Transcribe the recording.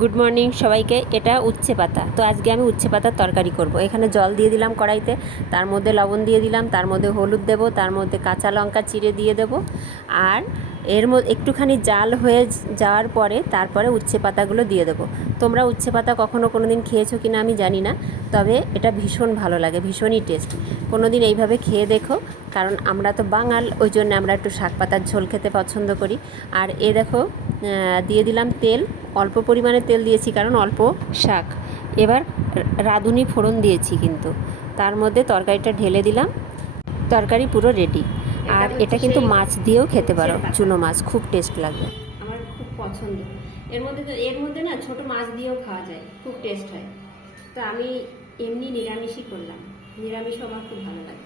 Good morning সবাইকে। এটা উচ্ছে পাতা। তো আজকে আমি উচ্ছে পাতার তরকারি করব। এখানে জল দিয়ে দিলাম কড়াইতে, তার মধ্যে লবণ দিয়ে দিলাম, তার মধ্যে হলুদ দেব, তার মধ্যে কাঁচা লঙ্কা চিড়ে দিয়ে দেব, আর এর মধ্যে একটুখানি জাল হয়ে যাওয়ার পরে তারপরে উচ্ছে পাতাগুলো দিয়ে দেবো। তোমরা উচ্ছে পাতা কখনো কোনো দিন খেয়েছো কি না আমি জানি না, তবে এটা ভীষণ ভালো লাগে, ভীষণই টেস্ট। কোনো দিন এইভাবে খেয়ে দেখো, কারণ আমরা তো বাঙাল, ওই জন্য আমরা একটু শাক পাতার ঝোল খেতে পছন্দ করি। আর এ দেখো দিয়ে দিলাম তেল, অল্প পরিমাণে তেল দিয়েছি কারণ অল্প শাক। এবার রাঁধুনি ফোড়ন দিয়েছি, কিন্তু তার মধ্যে তরকারিটা ঢেলে দিলাম। তরকারি পুরো রেডি। আর এটা কিন্তু মাছ দিয়েও খেতে পারো, চুনো মাছ, খুব টেস্ট লাগবে, আমার খুব পছন্দ। এর মধ্যে না ছোট মাছ দিয়েও খাওয়া যায়, খুব টেস্ট হয়। তো আমি এমনি নিরামিষই করলাম, নিরামিষও আমার খুব ভালো লাগে।